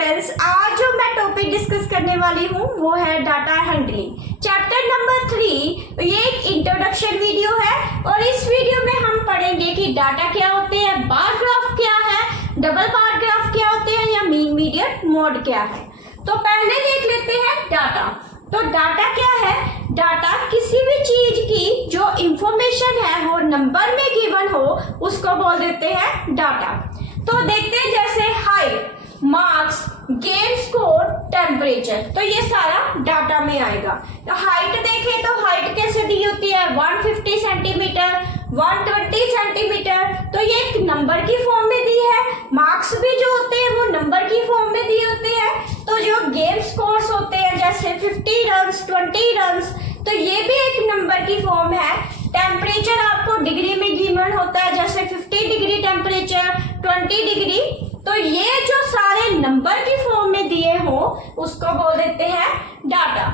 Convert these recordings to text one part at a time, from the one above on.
Students, आज जो मैं टॉपिक डिस्कस करने वाली हूँ वो है डाटा हैंडलिंग। Chapter number 3। ये एक इंट्रोडक्शन वीडियो है और इस वीडियो में हम पढ़ेंगे कि डाटा क्या होते हैं, बार ग्राफ क्या है, डबल बार ग्राफ क्या होते हैं या मीन मीडियन मोड क्या है। तो पहले देख लेते हैं डाटा। तो डाटा क्या है? डाटा किसी भी चीज की जो इंफॉर्मेशन है वो नंबर में गिवन हो उसको बोल देते हैं डाटा। तो देखते हैं जैसे height, marks, game score, temperature, तो ये सारा डाटा में आएगा। तो हाइट देखें तो हाइट कैसे दी होती है, 150 सेंटीमीटर, 120 सेंटीमीटर, तो ये एक नंबर की फॉर्म में दी है। मार्क्स भी जो होते हैं वो नंबर की फॉर्म में दिए होते हैं। तो जो गेम स्कोर्स होते हैं जैसे 50 रन्स, 20 रन्स, तो ये भी एक नंबर की फॉर्म है। टेम्परेचर आपको डिग्री में गिवन होता है, जैसे 50 डिग्री टेम्परेचर, 20 डिग्री, तो ये जो सारे नंबर की फॉर्म में दिए हो उसको बोल देते हैं डाटा।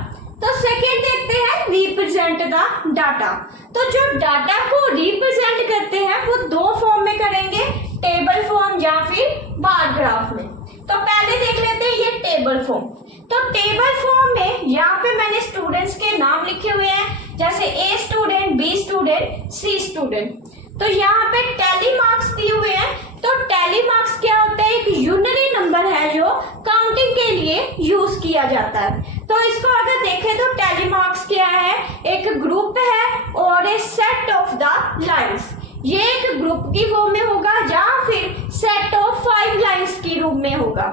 तो सेकेंड देखते हैं रिप्रेजेंट द डाटा। तो जो डाटा को रिप्रेजेंट करते हैं वो दो फॉर्म में करेंगे, टेबल फॉर्म या फिर बार ग्राफ में। तो पहले देख लेते हैं ये टेबल फॉर्म। तो टेबल फॉर्म में यहाँ पे मैंने स्टूडेंट्स के नाम लिखे हुए हैं, जैसे A student, B student, C student. तो यहाँ पे टैली मार्क्स दिए हुए हैं। तो टैली मार्क्स क्या होता है? एक यूनरी नंबर है जो काउंटिंग के लिए यूज किया जाता है। तो इसको अगर देखें तो टैली मार्क्स क्या है? एक ग्रुप है और ए सेट ऑफ द लाइन्स। ये एक ग्रुप की फॉर्म में होगा या फिर सेट ऑफ 5 लाइन्स की रूप में होगा।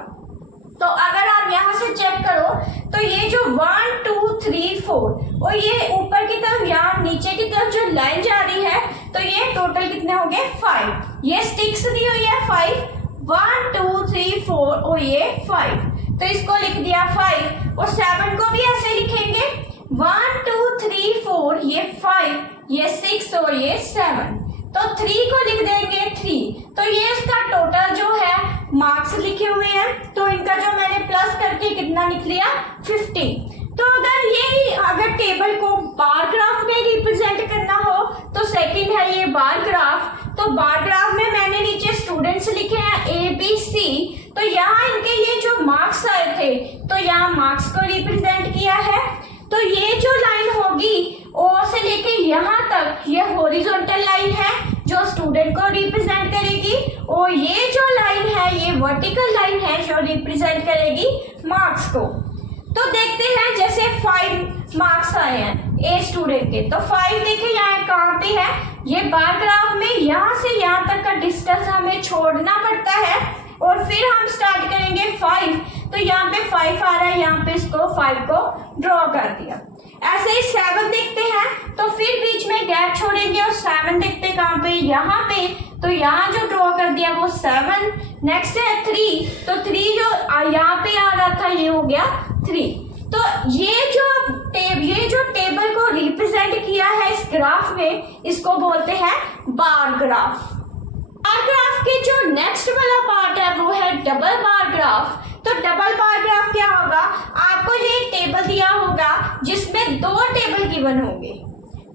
तो अगर आप यहाँ से चेक करो तो ये जो 1 2 3 4 और ये ऊपर की तरफ यहाँ नीचे की तरफ जो लाइन जा रही है, तो ये टोटल कितने हो गए? 5। ये स्टिक्स दी हुई है 5, 1 2 3 4 और ये 5, तो इसको लिख दिया 5। और 7 को भी ऐसे लिखेंगे, 1 2 3 4, ये 5, ये 6 और ये 7, तो 3 को लिख देंगे 3। तो ये इसका टोटल जो है मार्क्स लिखे हुए हैं। तो इनका जो मैंने प्लस करके कितना लिख लिया? 50। तो अगर टेबल को बार ग्राफ में रिप्रेजेंट करना हो तो सेकंड है ये बार ग्राफ। तो बार ग्राफ में मैंने नीचे स्टूडेंट्स लिखे हैं ए बी सी। तो यहाँ इनके ये जो मार्क्स आए थे तो यहाँ मार्क्स को रिप्रेजेंट किया है। तो ये जो लाइन होगी ओ से लेके यहाँ तक, ये हॉरिजॉन्टल लाइन है जो स्टूडेंट को रिप्रेजेंट करेगी, और ये जो लाइन है ये वर्टिकल लाइन है जो रिप्रेजेंट करेगी मार्क्स को। तो देखते हैं जैसे 5 मार्क्स आए हैं ए स्टूडेंट के। तो 5 देखिए यहाँ कहाँ पे है? ये बार ग्राफ में यहाँ से यहाँ तक का डिस्टेंस हमें छोड़ना पड़ता है और फिर हम स्टार्ट करेंगे 5। तो यहाँ पे 5 आ रहा है, यहाँ पे इसको 5 को ड्रॉ कर दिया। ऐसे ही 7 देखते हैं तो फिर बीच में गैप छोड़ेंगे और 7 देखते हैं कहाँ पे? यहाँ पे। तो यहाँ जो ड्रॉ कर दिया वो 7। नेक्स्ट है 3, तो 3 जो यहाँ पे आ रहा था ये हो गया 3। तो ये जो टेबल को रिप्रेजेंट किया है इस ग्राफ में, इसको बोलते हैं बार ग्राफ। बार ग्राफ के जो नेक्स्ट वाला पार्ट है वो है डबल बार ग्राफ। तो डबल बार ग्राफ क्या होगा? आपको ये टेबल दिया होगा जिसमें 2 टेबल गिवन होंगे।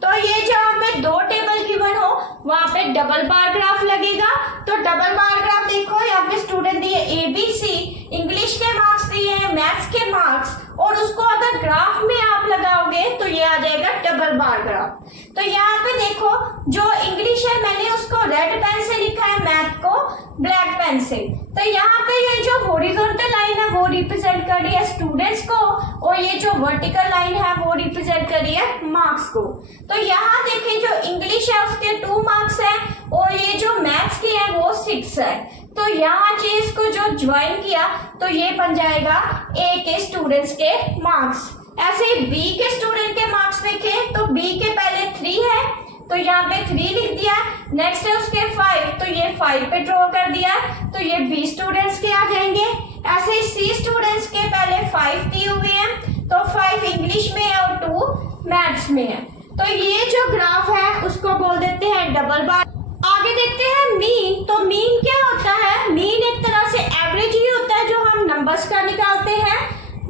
तो ये जहाँ पे 2 टेबल गिवन हो वहां पे डबल बार ग्राफ लगेगा। तो डबल बार ग्राफ देखो, यहाँ पे स्टूडेंट दिए ए बी सी, इंग्लिश के मार्क्स दिए हैं, मैथ्स के मार्क्स, और उसको अगर ग्राफ में आप लगाओगे तो ये आ जाएगा डबल बार ग्राफ। तो यहाँ पे देखो जो इंग्लिश है मैंने उसको रेड पेन से लिखा है, मैथ को ब्लैक पेन से। तो यहाँ पे ये जो हॉरिजॉन्टल लाइन है वो रिप्रेजेंट कर रही है स्टूडेंट्स को, और ये जो वर्टिकल लाइन है वो रिप्रेजेंट कर रही है मार्क्स को। तो यहाँ देखिए जो इंग्लिश है उसके 2 मार्क्स है और ये जो मैथ्स की है वो 6 है। तो यहाँ चीज को जो ज्वाइन किया तो ये बन जाएगा ए के स्टूडेंट्स के मार्क्स। ऐसे ही बी के स्टूडेंट के मार्क्स देखें तो बी के पहले 3 है तो यहाँ पे 3 लिख दिया। नेक्स्ट है उसके 5, तो ये 5 पे ड्रॉ कर दिया, तो ये बी स्टूडेंट्स के आ जाएंगे। ऐसे ही सी स्टूडेंट्स के पहले 5 दिए हुए हैं, तो 5 इंग्लिश में है और 2 मैथ्स में है। तो ये जो ग्राफ है उसको बोल देते हैं डबल बार। आगे देखते हैं मीन। तो मीन क्या होता है? मीन एक तरह से एवरेज ही होता है जो हम नंबर्स का निकालते हैं।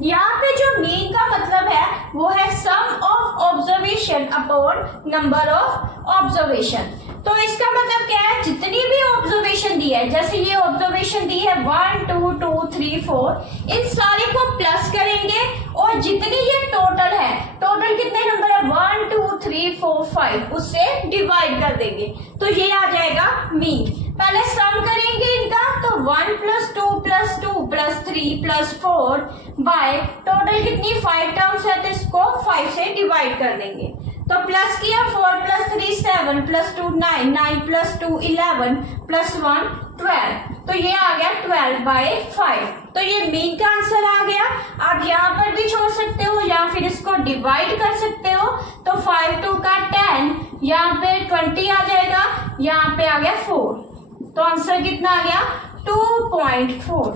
यहाँ पे जो मीन का मतलब है वो है sum of observation upon number of observation. तो तो इसका मतलब क्या है, जितनी भी ऑब्जर्वेशन दी है, जैसे ये ऑब्जर्वेशन दी है 1 2 2 3 4, इन सारे को प्लस करेंगे और जितनी ये टोटल है, टोटल कितने नंबर है 1 2 3 4 5, उससे डिवाइड कर देंगे तो ये आ जाएगा मीन। पहले सम करेंगे इनका, तो 1 + 2 + 2 + 3 + 4 बाय टोटल कितनी 5 टर्म्स है, तो इसको 5 से डिवाइड कर देंगे। तो प्लस किया 4 + 3 7 + 2 9 9 + 2 11 + 1 12, तो ये आ गया 12/5। तो ये मीन का आंसर आ गया। आप यहाँ पर भी छोड़ सकते हो या फिर इसको डिवाइड कर सकते हो। तो 5 2 का 10, यहाँ पे 20 आ जाएगा, यहाँ पे आ गया 4, तो आंसर कितना आ गया 2.4।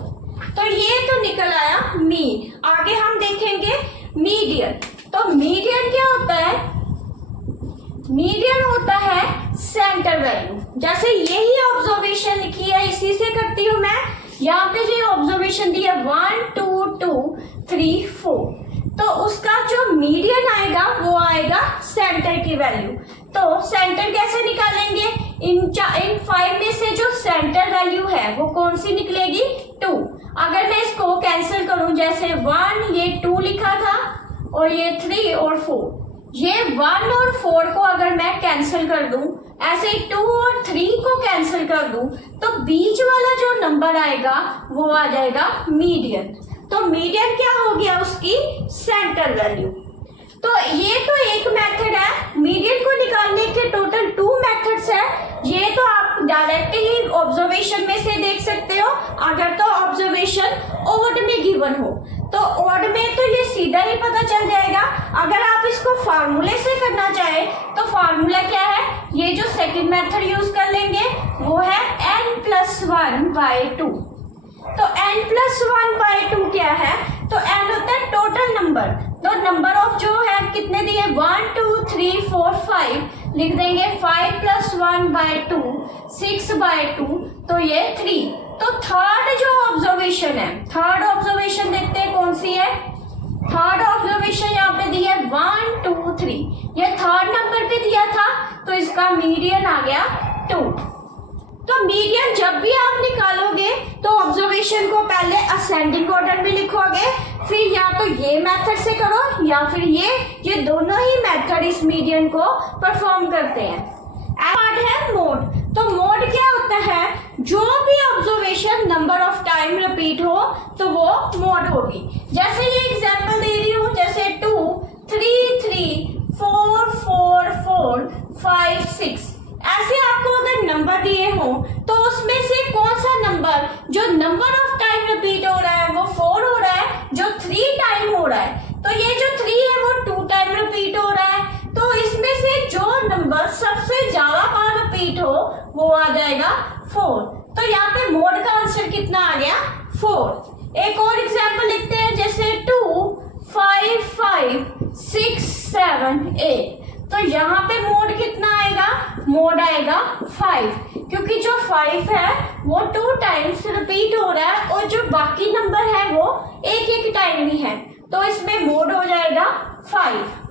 तो ये तो निकल आया मीन। आगे हम देखेंगे मीडियन। तो मीडियन क्या होता है, मीडियन होता है सेंटर वैल्यू। जैसे यही ऑब्जर्वेशन लिखी है इसी से करती हूं मैं। यहाँ पे जो ऑब्जर्वेशन दी है 1 2 2 3 4, तो उसका जो मीडियन आएगा वो आएगा सेंटर की वैल्यू। तो सेंटर कैसे निकालेंगे, इन 5 में से जो सेंटर वैल्यू है वो कौन सी निकलेगी 2। अगर मैं इसको कैंसिल करूं, जैसे 1 ये 2 लिखा था और ये 3 और 4, ये 1 और 4 को अगर मैं कैंसिल कर दूं, ऐसे 2 और 3 को कैंसिल कर दूं, तो बीच वाला जो नंबर आएगा वो आ जाएगा मीडियन। तो मीडियन क्या हो गया, उसकी सेंटर वैल्यू। तो ये तो एक मेथड है। मीडियन को निकालने के टोटल 2 मेथड्स है। ये तो आप डायरेक्ट ही ऑब्जर्वेशन में से देख सकते हो, अगर तो ऑब्जर्वेशन ऑड में गिवन हो, तो ऑड में तो ये सीधा ही पता चल जाएगा। अगर आप इसको फार्मूले से करना चाहे तो फार्मूला क्या है, ये जो सेकंड मेथड यूज कर लेंगे वो है n+1/2। तो n+1/2 क्या है, तो n होता है टोटल नंबर। तो नंबर ऑफ जो है कितने दिए 1 2 3 4 5, लिख देंगे 5 + 1/2 6/2, तो ये 3। तो थर्ड जो ऑब्जर्वेशन है, थर्ड ऑब्जर्वेशन देखते हैं कौन सी है। थर्ड ऑब्जर्वेशन यहाँ पे दिया 1 2 3, ये थर्ड नंबर पे दिया था, तो इसका मीडियन आ गया 2। तो मीडियन जब भी आप निकालोगे तो ऑब्जर्वेशन को पहले असेंडिंग ऑर्डर में लिखोगे, फिर या तो ये मेथड से करो या फिर ये दोनों ही मेथड इस मीडियन को परफॉर्म करते हैं। पार्ट है मोड। तो मोड क्या होता है, जो भी observation number of time repeat हो तो वो मोड होगी। जैसे ये एग्जांपल दे रही हूँ, जैसे 2 3 3 4 4 4 5 6, ऐसे आपको अगर नंबर दिए हो तो उसमें से कौन सा नंबर जो नंबर ऑफ टाइम रिपीट हो रहा है वो 4 हो रहा है, जो 3 टाइम हो रहा है, तो ये जो 3 है वो 2 टाइम रिपीट हो रहा है। तो इसमें से जो नंबर सबसे ज्यादा बार रिपीट हो वो आ जाएगा 4। तो यहाँ पे मोड का आंसर कितना आ गया 4। एक और एग्जांपल लिखते हैं, जैसे 2 5 5 6 7 8, तो यहाँ पे मोड कितना आएगा, मोड आएगा 5, क्योंकि जो 5 है वो 2 टाइम्स रिपीट हो रहा है और जो बाकी नंबर है वो एक टाइम ही है, तो इसमें मोड हो जाएगा 5।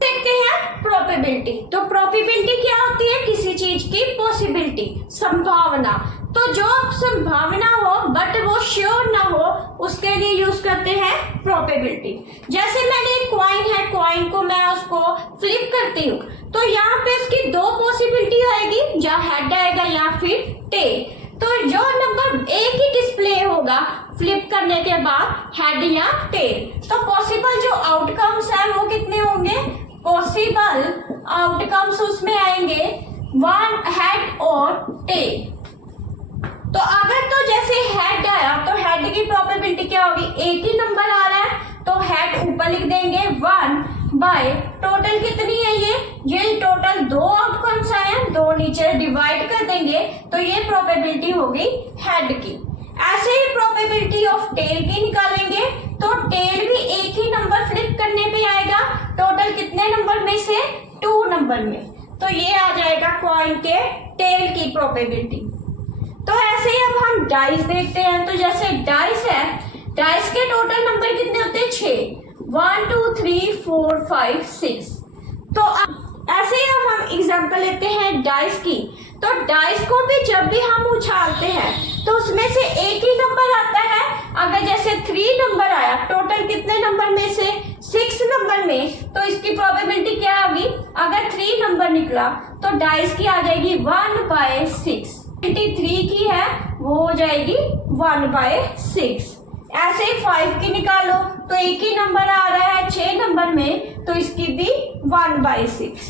देखते हैं प्रोबेबिलिटी। तो प्रोबेबिलिटी क्या होती है, किसी चीज की पॉसिबिलिटी, संभावना। तो जो संभावना हो बट वो श्योर ना हो, उसके लिए यूज करते हैं प्रोबेबिलिटी। जैसे मैंने एक कॉइन है, कॉइन को मैं उसको फ्लिप करती हूँ, तो यहाँ पे उसकी 2 पॉसिबिलिटी आएगी, या हेड आएगा या फिर टेल। तो जो नंबर एक ही डिस्प्ले होगा फ्लिप करने के बाद, हेड या टेल। तो पॉसिबल जो आउटकम्स है वो कितने होंगे, पॉसिबल आउटकम्स उसमें आएंगे 1 हेड और टेल। तो अगर तो जैसे हेड आया तो हेड की प्रोबेबिलिटी क्या होगी, एक ही नंबर आ रहा है तो हेड ऊपर लिख देंगे 1 बाय टोटल कितनी है, ये टोटल 2 आउटकम्स आए हैं, 2 नीचे डिवाइड कर देंगे, तो ये प्रोबेबिलिटी होगी हेड की। ऐसे ही प्रोबेबिलिटी ऑफ टेल की निकालेंगे, तो टेल भी एक ही नंबर फ्लिप करने पे आएगा, टोटल कितने नंबर में से 2 नंबर में, तो ये आ जाएगा कॉइन के टेल की प्रोबेबिलिटी। तो ऐसे ही अब हम डाइस देखते हैं। तो जैसे डाइस है, डाइस के टोटल नंबर कितने होते हैं 6, 1 2 3 4 5 6। तो ऐसे ही अब हम एग्जांपल लेते हैं डाइस की। तो डाइस को भी जब भी हम उछालते हैं तो उसमें से एक ही नंबर आता है। अगर जैसे 3 नंबर आया, टोटल कितने नंबर में से 6 नंबर में, तो इसकी प्रोबेबिलिटी क्या होगी? अगर 3 नंबर निकला तो डाइस की आ जाएगी 1/6। 3 की है वो हो जाएगी 1/6। ऐसे ही 5 की निकालो तो एक ही नंबर आ रहा है 6 नंबर में, तो इसकी भी 1/6।